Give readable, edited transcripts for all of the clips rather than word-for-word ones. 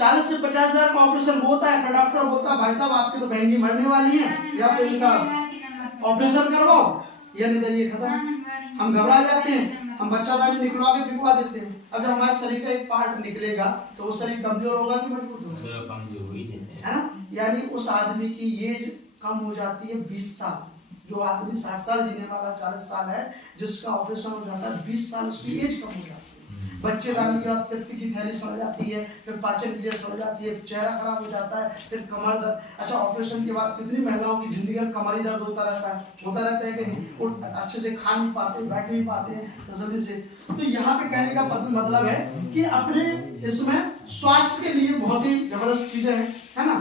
40 से 50,000 का ऑपरेशन होता है, फिर डॉक्टर बोलता है भाई साहब आपकी तो बहन जी मरने वाली है, या तो इनका ऑपरेशन करवाओ या नहीं तो ये खत्म। हम घबरा जाते हैं, हम बच्चादानी निकलवा के फिकवा देते हैं। अब जब हमारे शरीर का एक पार्ट निकलेगा तो वो शरीर कमजोर होगा कि मजबूत होगा, है ना। यानी उस आदमी की एज कम हो जाती है 20 साल। जो आदमी 60 साल जीने वाला 40 साल है, जिसका ऑपरेशन हो जाता है 20 साल उसकी एज कम हो जाती है। बच्चेदानी के बाद पित्त की थैली सड़ जाती है, फिर पाचन क्रिया सड़ जाती है, चेहरा खराब हो जाता है, फिर कमर दर्द। अच्छा, ऑपरेशन के बाद कितनी महिलाओं की जिंदगी में कमर ही दर्द होता रहता है कि नहीं, वो अच्छे से खा नहीं पाते, बैठ नहीं पाते हैं तसल्ली से। तो यहाँ पे कहने का मतलब है कि अपने इसमें स्वास्थ्य के लिए बहुत ही जबरदस्त चीजें हैं, है ना।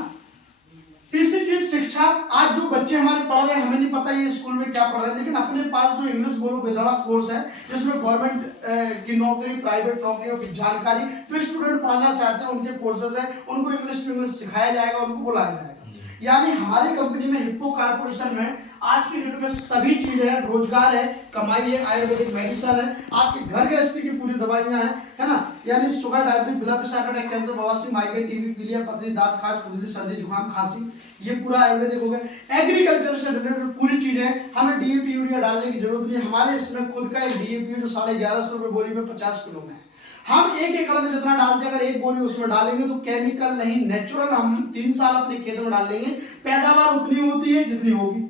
तीसरी चीज शिक्षा। आज जो बच्चे हमारे पढ़ रहे हैं, हमें नहीं पता ये स्कूल में क्या पढ़ रहे हैं, लेकिन अपने पास जो इंग्लिश बोलो बेधड़ा कोर्स है, जिसमें गवर्नमेंट की नौकरी, प्राइवेट नौकरियों की जानकारी, जो स्टूडेंट पढ़ना चाहते हैं उनके कोर्सेज है, उनको इंग्लिश टू इंग्लिश सिखाया जाएगा, उनको बुलाया जाएगा। यानी हमारी कंपनी में, हिप्पो कॉर्पोरेशन में आज की डेट में सभी चीजें है, रोजगार है, कमाई है, आयुर्वेदिक मेडिसिन है, आपके घर गृहस्थी की पूरी दवाइयां हैं, है ना। यानी sugar, diabetes, blood pressure, heart attack, cancer, बवासीर, माइग्रेन, टीबी, पीलिया, पथरी, दांत खाज, खुजली, सर्दी, जुकाम, खांसी, ये पूरा आयुर्वेदिक हो गया। एग्रीकल्चर से रिलेटेड पूरी चीजें, हमें डीएपी यूरिया डालने की जरूरत नहीं। हमारे इसमें खुद का एक डीएपी जो 1150 रुपए बोरी में 50 किलो में है, हम 1 एकड़ में जितना डालते हैं, अगर 1 बोरी उसमें डालेंगे तो केमिकल नहीं, नेचुरल हम 3 साल अपने खेत में डाल देंगे, पैदावार उतनी होती है जितनी होगी,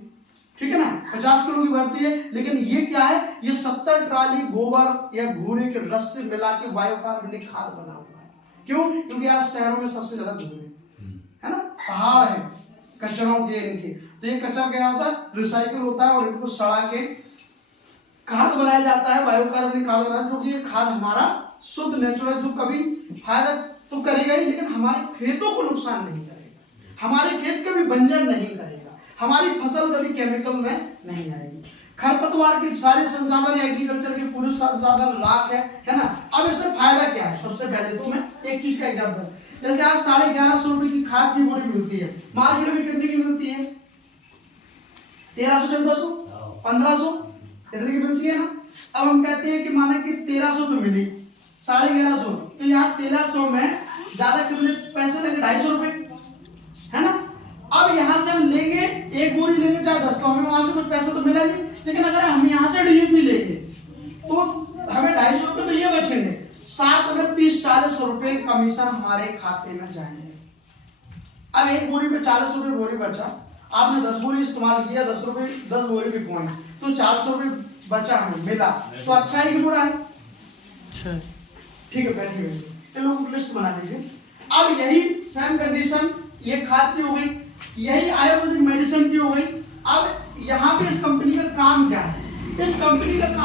ठीक है ना, 50 किलो की बढ़ती है। लेकिन ये क्या है, ये 70 ट्राली गोबर या घूरे के रस से मिला के बायोकार्बनिक खाद बना हुआ है। क्यों? क्योंकि आज शहरों में सबसे ज्यादा घूरे, है ना, पहाड़ है कचरों के इनके, तो ये कचरा क्या होता है, रिसाइकिल होता है और इनको सड़ा के खाद बनाया जाता है, बायोकार्बनिक खाद बनाया, जो कि ये खाद हमारा शुद्ध नेचुरल, जो कभी फायदा तो करेगा ही, लेकिन हमारे खेतों को नुकसान नहीं करेगा, हमारे खेत कभी बंजर नहीं करेगा, हमारी फसल कभी केमिकल में नहीं आएगी। खरपतवार के सारे संसाधन, एग्रीकल्चर के पूरे संसाधन राख है ना। अब इसमें फायदा क्या है, सबसे पहले तो मैं एक चीज का एग्जाम्पल, जैसे आज 1150 रुपए की खाद की बोरी मिलती है, मार्केट में कितने की मिलती है, 1300, 1400, 1500 इतने की मिलती है ना। अब हम कहते हैं कि माना कि 1300 में मिली, 1150, तो यहाँ 1300 में ज्यादा कितने पैसे लगे, 250 रुपए, है ना। अब यहाँ से हम लेंगे, एक बोरी लेंगे चाहे 10, तो हमें वहां से कुछ पैसा तो मिला नहीं, लेकिन अगर हम यहाँ से डीएपी लेंगे तो हमें 250 रुपए तो ये बचेंगे, साथ में 30-40 रुपए कमीशन हमारे खाते में जाएंगे। अब एक बोरी में 40 रुपए बोरी बचा, आपने 10 बोरी इस्तेमाल किया, 10 रुपए 10 बोरी भी पहुंचे, तो 400 रुपए बचा हमें मिला, तो अच्छा है कि बुरा है? अच्छा, ठीक है, बैठिए, चलो लिस्ट बना लीजिए। अब यही सेम कंडीशन ये खाद की हो गई, यही आयुर्वेदिक मेडिसिन की हो गई। अब यहाँ पे इस कंपनी का काम क्या है, इस कंपनी का